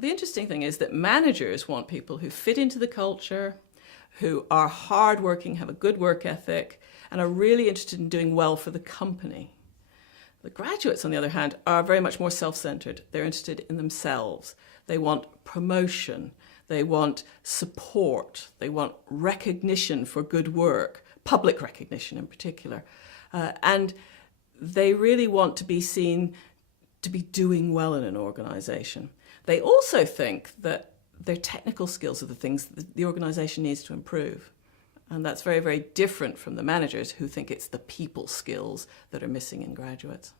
The interesting thing is that managers want people who fit into the culture, who are hardworking, have a good work ethic, and are really interested in doing well for the company. The graduates, on the other hand, are very much more self-centered. They're interested in themselves. They want promotion. They want support. They want recognition for good work, public recognition in particular. And they really want to be seen to be doing well in an organization. They also think that their technical skills are the things that the organization needs to improve. And that's very, very different from the managers who think it's the people skills that are missing in graduates.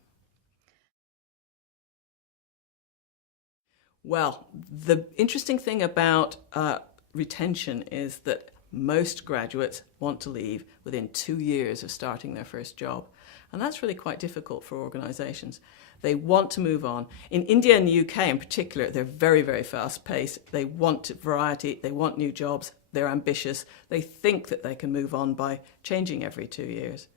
Well, the interesting thing about retention is that most graduates want to leave within 2 years of starting their first job. And that's really quite difficult for organizations. They want to move on. In India and the UK in particular, they're very, very fast paced. They want variety, they want new jobs, they're ambitious. They think that they can move on by changing every 2 years.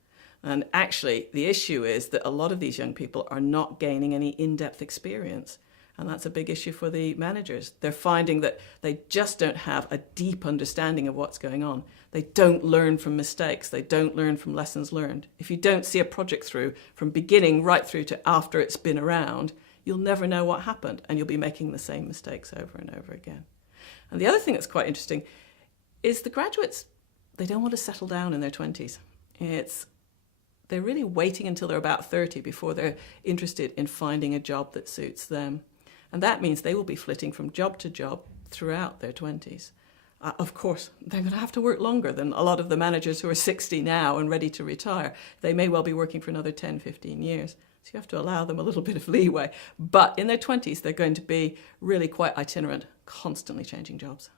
And actually, the issue is that a lot of these young people are not gaining any in-depth experience. And that's a big issue for the managers. They're finding that they just don't have a deep understanding of what's going on. They don't learn from mistakes. They don't learn from lessons learned. If you don't see a project through from beginning right through to after it's been around, you'll never know what happened and you'll be making the same mistakes over and over again. And the other thing that's quite interesting is the graduates, they don't want to settle down in their 20s. They're really waiting until they're about 30 before they're interested in finding a job that suits them. And that means they will be flitting from job to job throughout their 20s. Of course, they're going to have to work longer than a lot of the managers who are 60 now and ready to retire. They may well be working for another 10, 15 years. So you have to allow them a little bit of leeway. But in their 20s, they're going to be really quite itinerant, constantly changing jobs.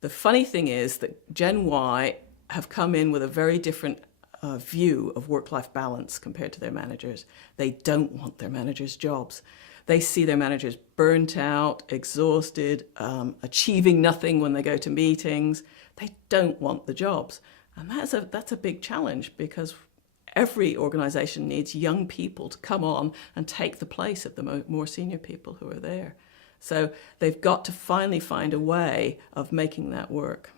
The funny thing is that Gen Y have come in with a very different view of work-life balance compared to their managers. They don't want their managers' jobs. They see their managers burnt out, exhausted, achieving nothing when they go to meetings. They don't want the jobs. And that's a big challenge because every organization needs young people to come on and take the place of the more senior people who are there. So they've got to finally find a way of making that work.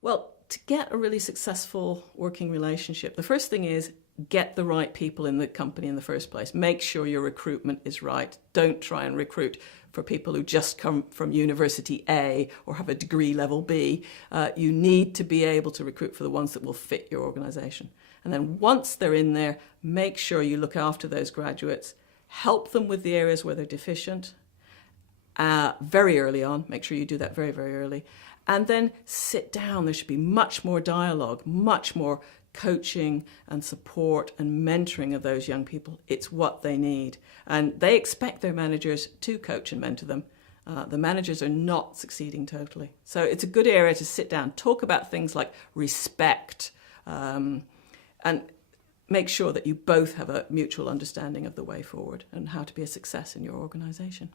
Well, to get a really successful working relationship, the first thing is get the right people in the company in the first place. Make sure your recruitment is right. Don't try and recruit for people who just come from University A or have a degree level B. You need to be able to recruit for the ones that will fit your organization. And then once they're in there, make sure you look after those graduates, help them with the areas where they're deficient very early on. Make sure you do that very, very early. And then sit down. There should be much more dialogue, much more coaching and support and mentoring of those young people. It's what they need. And they expect their managers to coach and mentor them. The managers are not succeeding totally. So it's a good area to sit down, talk about things like respect, and make sure that you both have a mutual understanding of the way forward and how to be a success in your organization.